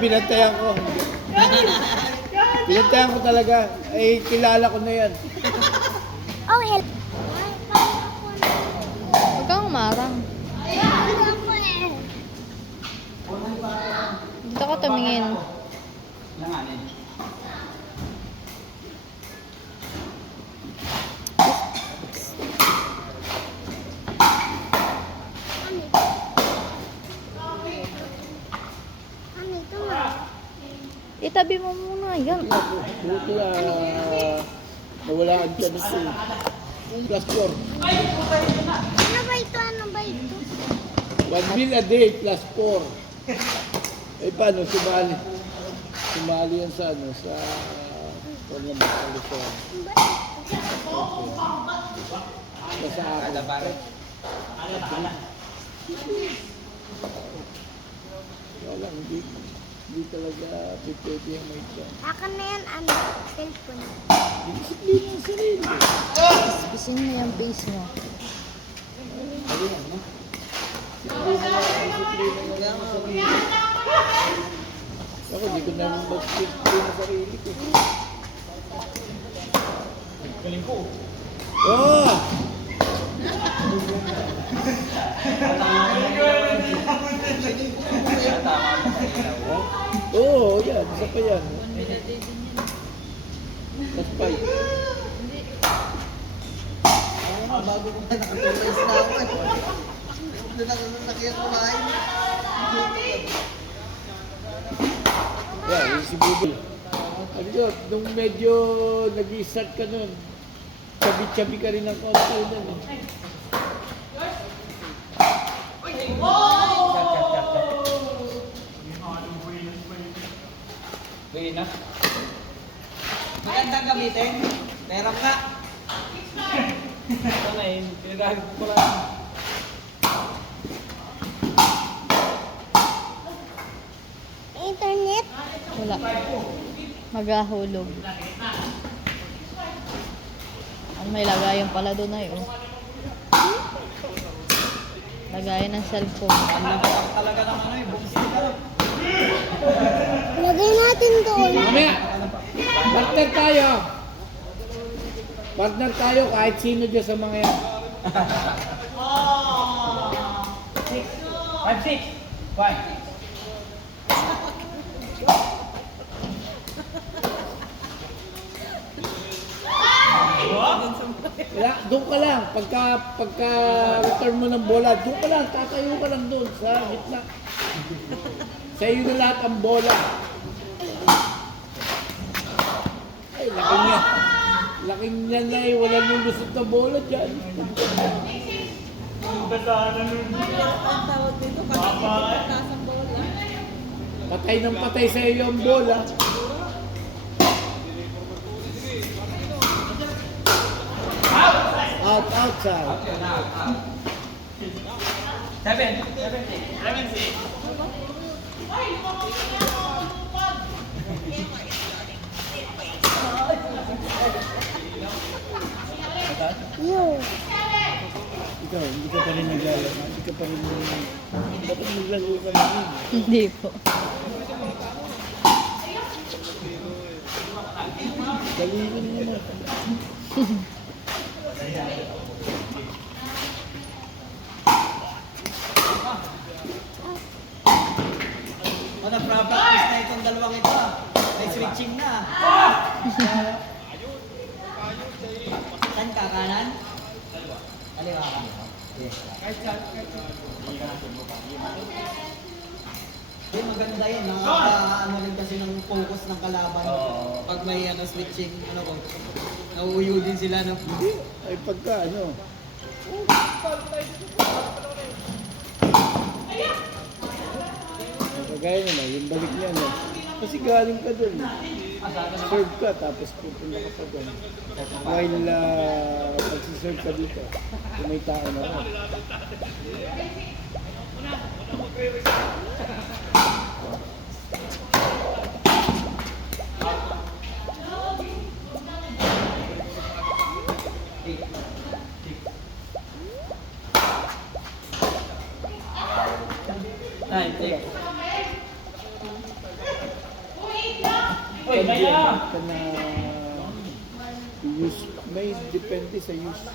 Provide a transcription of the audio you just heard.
Binantayan ko. Binantayan ko talaga. Ay, kilala ko na yan. Oh, help. Huwag kang umarang. Dito ka tumingin. Itabi mo muna. Yan. Buti nawalaan ka nito. Plus 4. Ano ba ito? Ano ba ito? 1 meal a day plus 4. Eh paano? Sumali. Sumali yan sa ano? Sa tournament sa Luzon. Sa akin. Wala, hindi talaga pipwede yung may ito. Akin na yan, ano? Cellphone. Disiplina ang sarili. Isin mo yung face mo. Disiplina lang ang sarili. Ako, hindi ko naman mag-disiplina ang sarili ko. Galing ko. Oh! Oo, yan. Isa pa yan. That's five. Bago ko na nakatulis na ako eh. Doon ako nung nakiyat kumain. Yeah, yung si Budol. Ano yun, nung medyo nag-i-start ka nun, chabi-chabi ka rin ng konti nun. Buena. Magandang gamitin. Meron ka. Ito na yun. Pinagamit ko lang. Internet? Wala. Maghahulog. Ano may lagayan pala doon ay oh. Lagayan ng cellphone. Ang talaga ng ano eh. Buong sila. Lagay natin doon. Mamaya, partner tayo. Partner tayo kahit sino dyan sa mga yan. 5-6. 5. Wala, doon ka lang. Pagka return mo ng bola, doon ka lang. Tatayo ka lang doon sa gitna. Sa iyo na lahat ang bola. Ay, laki niya. Laki niya na eh. Walang lulusot na bola dyan. Patay ng patay sa iyo ang bola. Outside. 7. Yo. Ikaw, hindi ka pa rin naglalaro. Hindi ka pa rin dapat maglaro ka na rin. Hindi po. Dali ko naman. Na-practice na itong dalawang ito ah. May switching na. Saan ka? Kanan? Kaliwa ka. Yes. Yung maganda yun. Ano rin kasi ng focus ng kalaban. Pag may switching, nauuyo din sila. No? Hindi. Ay pagka ano. Kagaya naman, yung balik niya no. Kasi galing ka dun. Serve ka, tapos pupunta ka pa dun. While pagsiserve ka dito, kung may tao na rin. Ay, take. ka na use, may depende sa use.